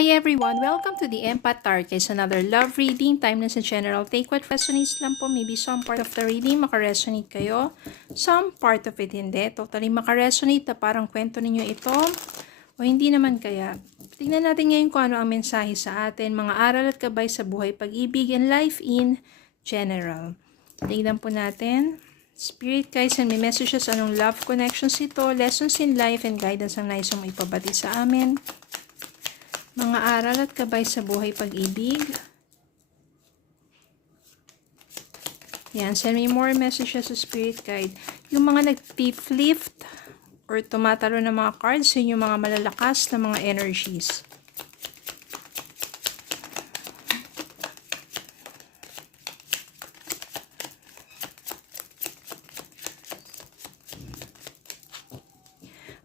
Hi everyone! Welcome to the Empath Tarot. It's another love reading. Timeless and general. Take what resonates lang po. Maybe some part of the reading makaresonate kayo. Some part of it hindi. Totally makaresonate na parang kwento ninyo ito. O hindi naman kaya. Tingnan natin ngayon kung ano ang mensahe sa atin. Mga aral at gabay sa buhay, pag-ibig, and life in general. Tingnan po natin. Spirit guides and may messages. Anong love connections ito? Lessons in life and guidance ang nais mong ipabati sa amin. Mga aral at gabay sa buhay, pag-ibig. Yan, send me more messages sa Spirit Guide. Yung mga nag-flip or tumatalo ng mga cards, yun yung mga malalakas na mga energies.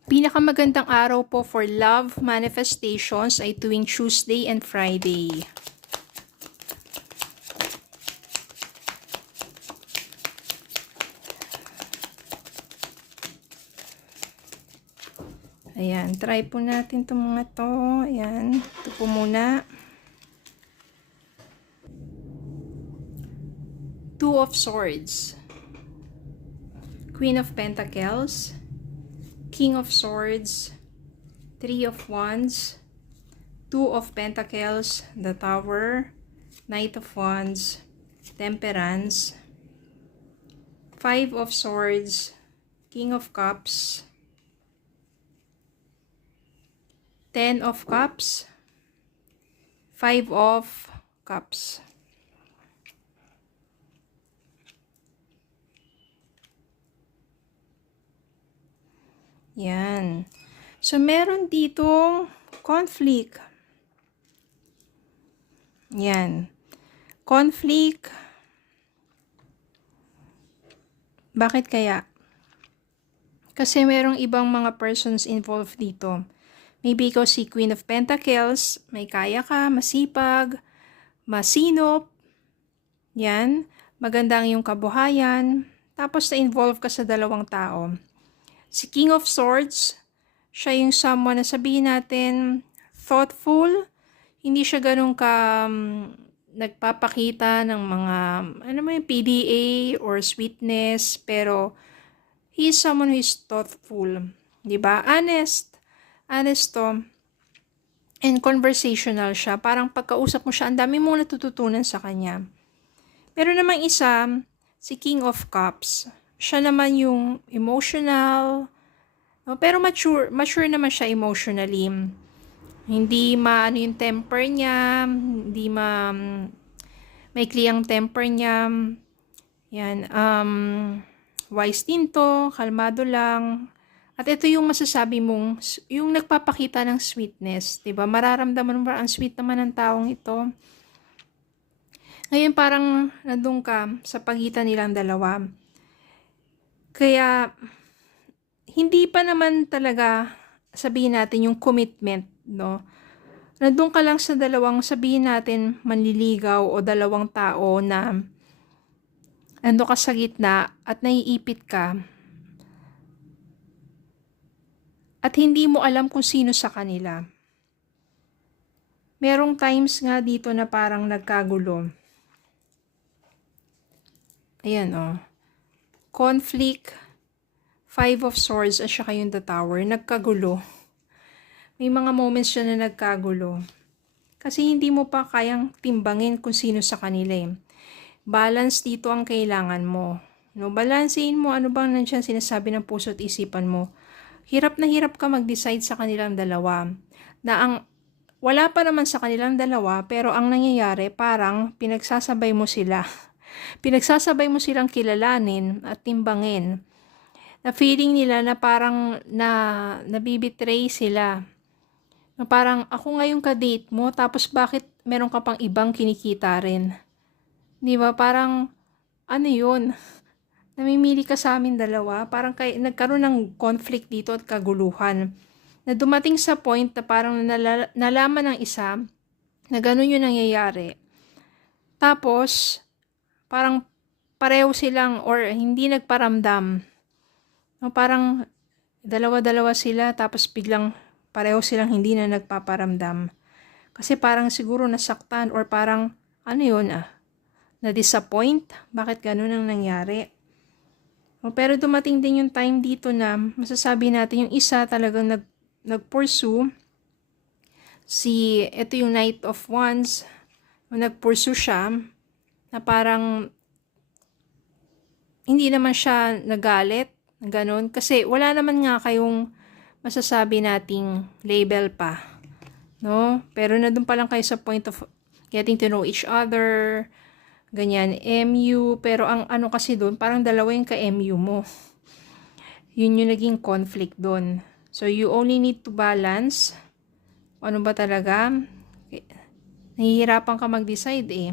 Pinakamagandang araw po for love manifestations ay tuwing Tuesday and Friday. Ayan, try po natin itong mga to. Ayan, ito po muna. Two of Swords. Queen of Pentacles. King of Swords, Three of Wands, Two of Pentacles, the Tower, Knight of Wands, Temperance, Five of Swords, King of Cups, Ten of Cups, Five of Cups. Yan. So, meron ditong conflict. Yan. Conflict. Bakit kaya? Kasi merong ibang mga persons involved dito. Maybe ikaw si Queen of Pentacles, may kaya ka, masipag, masinop. Yan. Maganda ang iyong kabuhayan. Tapos na-involve ka sa dalawang tao. Si King of Swords, siya yung someone na sabihin natin thoughtful, hindi siya ganun ka nagpapakita ng mga ano mo yung PDA or sweetness, pero he is someone who is thoughtful, 'di ba? Honest to, and conversational siya. Parang pagkausap mo siya, ang dami mong natututunan sa kanya. Pero namang isa, si King of Cups, siya naman yung emotional, pero mature naman siya emotionally. Hindi maano yung temper niya, hindi maikli ang temper niya. Yan, wise din to, kalmado lang. At ito yung masasabi mong, yung nagpapakita ng sweetness, 'di ba? Mararamdaman mo ang sweet naman ng taong ito. Ngayon parang nandun ka sa pagitan nilang dalawa. Kaya, hindi pa naman talaga sabihin natin yung commitment, no? Nandun ka lang sa dalawang sabihin natin manliligaw o dalawang tao na ando ka sa gitna at naiipit ka. At hindi mo alam kung sino sa kanila. Merong times nga dito na parang nagkagulo. Ayan, oh. Conflict, Five of Swords, at saka yung the Tower, nagkagulo. May mga moments siya na nagkagulo. Kasi hindi mo pa kayang timbangin kung sino sa kanila eh. Balance dito ang kailangan mo. No, balansein mo ano bang nandiyan sinasabi ng puso at isipan mo. Hirap na hirap ka mag-decide sa kanilang dalawa. Wala pa naman sa kanilang dalawa, pero ang nangyayari parang pinagsasabay mo sila. Pinagsasabay mo silang kilalanin at timbangin. Na feeling nila na parang nabibitray sila. Na parang ako ngayon ka-date mo, tapos bakit meron ka pang ibang kinikita rin? Di ba? Parang ano yun? Namimili ka sa amin dalawa. Parang nagkaroon ng conflict dito at kaguluhan. Na dumating sa point na parang nalaman ng isa na ganun yung nangyayari. Tapos, parang pareho silang or hindi nagparamdam. No, parang dalawa-dalawa sila tapos biglang pareho silang hindi na nagpaparamdam. Kasi parang siguro nasaktan or parang, ano yun na-disappoint. Bakit ganun ang nangyari? Pero dumating din yung time dito na masasabi natin yung isa talagang nag-pursue. Ito yung Knight of Wands, nag-pursue siya na parang hindi naman siya nagalit, ganun. Kasi wala naman nga kayong masasabi nating label pa. No? Pero na doon pa lang kayo sa point of getting to know each other, ganyan, MU, pero ang ano kasi doon, parang dalawa yung ka-MU mo. Yun yung naging conflict doon. So, you only need to balance. Ano ba talaga? Nahihirapan ka mag-decide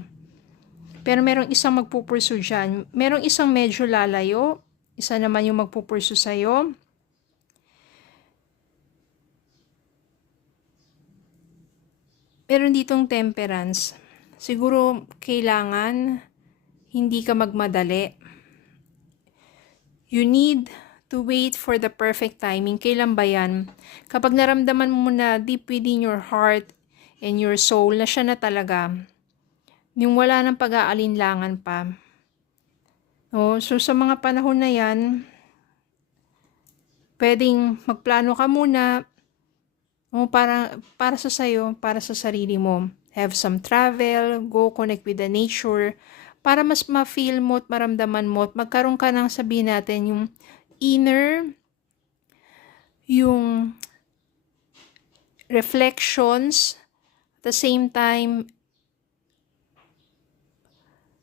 Pero merong isang magpupursu dyan. Merong isang medyo lalayo. Isa naman yung magpupursu sa'yo. Meron ditong temperance. Siguro kailangan hindi ka magmadali. You need to wait for the perfect timing. Kailan ba yan? Kapag naramdaman mo na deep within your heart and your soul na siya na talaga, yung wala ng pag-aalinlangan pa. So sa mga panahon na yan, pwedeng magplano ka muna para sa sayo, para sa sarili mo. Have some travel, go connect with the nature, para mas ma-feel mo at maramdaman mo at magkaroon ka ng sabihin natin yung inner, yung reflections, at the same time,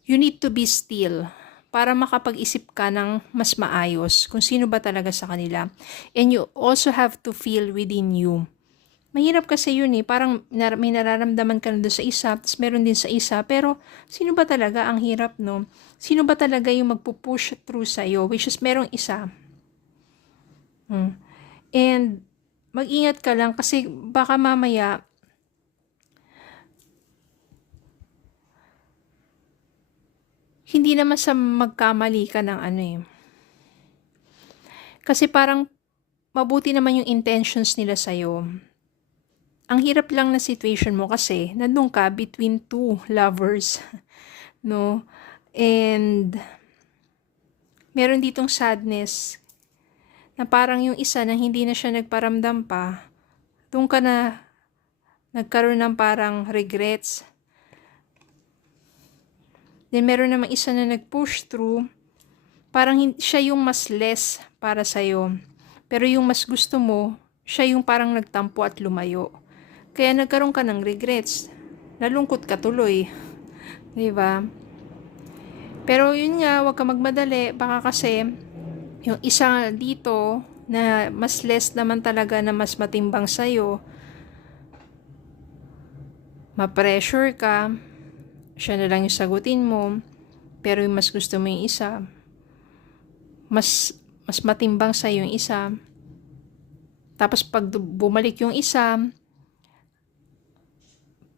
you need to be still para makapag-isip ka ng mas maayos kung sino ba talaga sa kanila. And you also have to feel within you. Mahirap kasi yun parang may nararamdaman ka na doon sa isa, tapos meron din sa isa, pero sino ba talaga ang hirap, no? Sino ba talaga yung magpupush through sa'yo, which is merong isa. And mag-ingat ka lang kasi baka mamaya, hindi naman sa magkamali ka ng Kasi parang mabuti naman yung intentions nila sa'yo. Ang hirap lang na situation mo kasi nandun ka between two lovers, no? And meron ditong sadness na parang yung isa na hindi na siya nagparamdam pa, doon ka na nagkaroon ng parang regrets. Then meron namang isa na nag-push through, parang siya yung mas less para sa'yo. Pero yung mas gusto mo, siya yung parang nagtampo at lumayo. Kaya nagkaroon ka ng regrets. Nalungkot ka tuloy. Diba? Pero yun nga, huwag ka magmadali. Baka kasi, yung isa dito, na mas less naman talaga na mas matimbang sa'yo, ma-pressure ka, siya na lang yung sagutin mo, pero yung mas gusto mo yung isa, mas matimbang sa'yo yung isa. Tapos pag bumalik yung isa,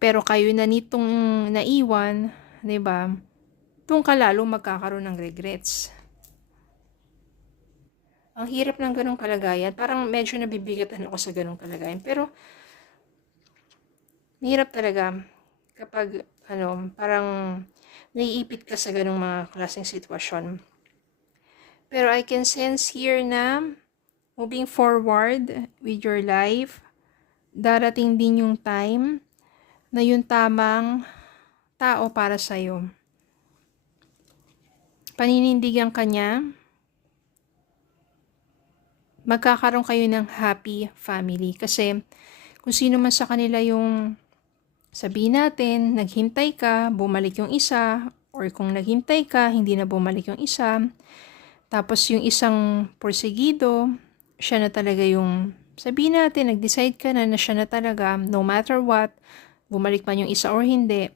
pero kayo na nitong naiwan, diba? Doon ka lalo magkakaroon ng regrets. Ang hirap ng ganong kalagayan. Parang medyo nabibigatan ako sa ganong kalagayan. Pero, mahirap talaga kapag, parang naiipit ka sa ganong mga klaseng sitwasyon. Pero I can sense here na moving forward with your life, darating din yung time na yung tamang tao para sa'yo. Paninindigan ka niya, magkakaroon kayo ng happy family. Kasi kung sino man sa kanila yung sabihin natin, naghintay ka, bumalik yung isa, or kung naghintay ka, hindi na bumalik yung isa, tapos yung isang porsigido, siya na talaga yung sabihin natin, nag-decide ka na siya na talaga, no matter what, bumalik man yung isa or hindi,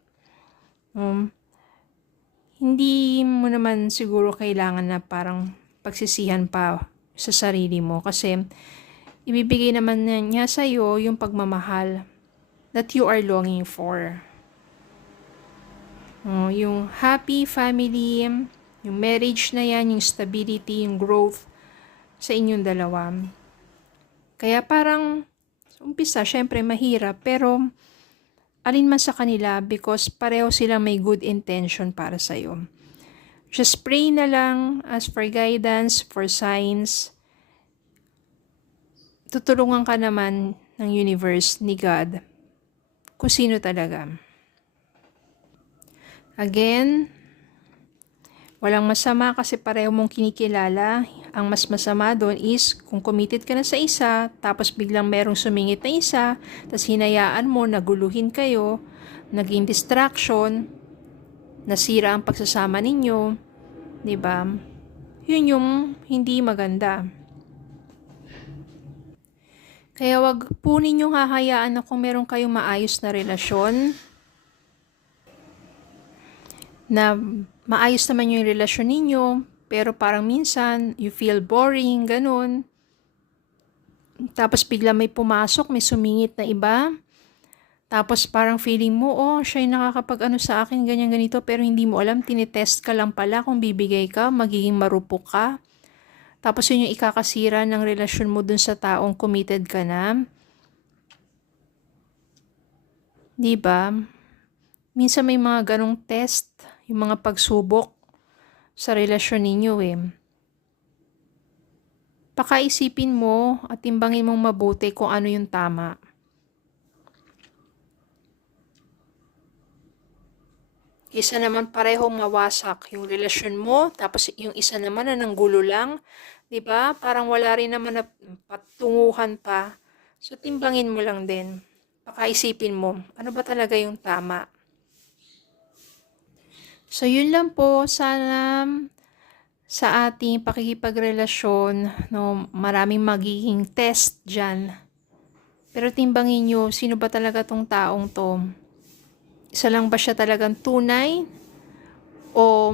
hindi mo naman siguro kailangan na parang pagsisihan pa sa sarili mo kasi ibibigay naman niya sa'yo yung pagmamahal that you are longing for. Yung happy family, yung marriage na yan, yung stability, yung growth sa inyong dalawa. Kaya parang, umpisa, syempre mahirap, pero alin man sa kanila because pareho silang may good intention para sa'yo. Just pray na lang, ask for guidance, for signs. Tutulungan ka naman ng universe, ni God, kung sino talaga. Again, walang masama kasi pareho mong kinikilala. Ang mas masama doon is kung committed ka na sa isa, tapos biglang merong sumingit na isa, tapos hinayaan mo, naguluhin kayo, naging distraction, nasira ang pagsasama ninyo, di ba? Yun yung hindi maganda. Kaya wag po ninyong hahayaan na kung meron kayong maayos na relasyon, na maayos naman yung relasyon ninyo, pero parang minsan, you feel boring, ganun. Tapos bigla may pumasok, may sumingit na iba. Tapos parang feeling mo, oh, siya yung nakakapag-ano sa akin, ganyan ganito, pero hindi mo alam, tinitest ka lang pala kung bibigay ka, magiging marupok ka. Tapos yun yung ikakasira ng relasyon mo dun sa taong committed ka na. Diba? Minsan may mga ganong test, yung mga pagsubok sa relasyon ninyo eh. Pakaisipin mo at timbangin mong mabuti kung ano yung tama. Isa naman parehong mawasak yung relasyon mo, tapos yung isa naman na nanggulo lang, 'di ba? Parang wala rin naman na patunguhan pa. So timbangin mo lang din. Pakaisipin mo, ano ba talaga yung tama? So yun lang po, sana sa ating pakikipagrelasyon, no, maraming magiging test diyan. Pero timbangin nyo, sino ba talaga tong taong to? Isa lang ba siya talagang tunay? O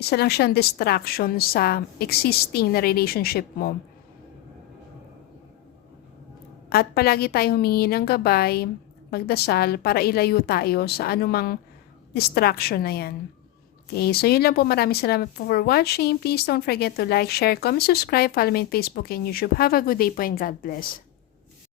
isa lang siyang distraction sa existing na relationship mo? At palagi tayo humingi ng gabay, magdasal para ilayo tayo sa anumang distraction na yan. Okay, so yun lang po. Maraming salamat po for watching. Please don't forget to like, share, comment, subscribe, follow me on Facebook and YouTube. Have a good day po and God bless.